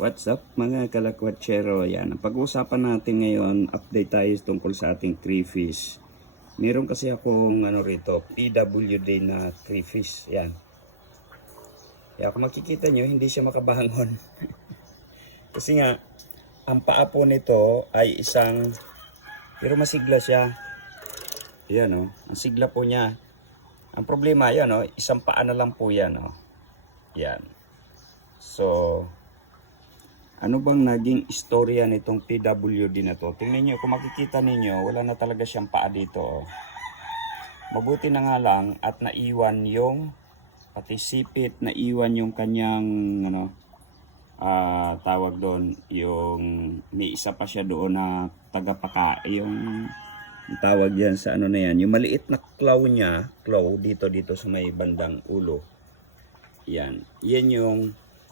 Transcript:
What's up mga kalakwatsero? Yan, ang pag-uusapan natin ngayon, update tayo tungkol sa ating crayfish. Meron kasi akong rito, PWD na crayfish. Yan. Kaya kung makikita nyo, hindi siya makabangon. Kasi nga, ang paa po nito ay isang, pero masigla siya. Yan o, ang sigla po niya. Ang problema, yan o, isang paa na lang po yan o. Yan. So, ano bang naging istorya nitong PWD na to? Tingnan nyo, kung makikita ninyo, wala na talaga siyang paa dito. Oh. Mabuti na nga lang at naiwan yung, pati sipit, naiwan yung kanyang, tawag doon, yung may isa pa siya doon na tagapaka, yung tawag yan sa na yan, yung maliit na claw niya, dito sa may bandang ulo. Yan yung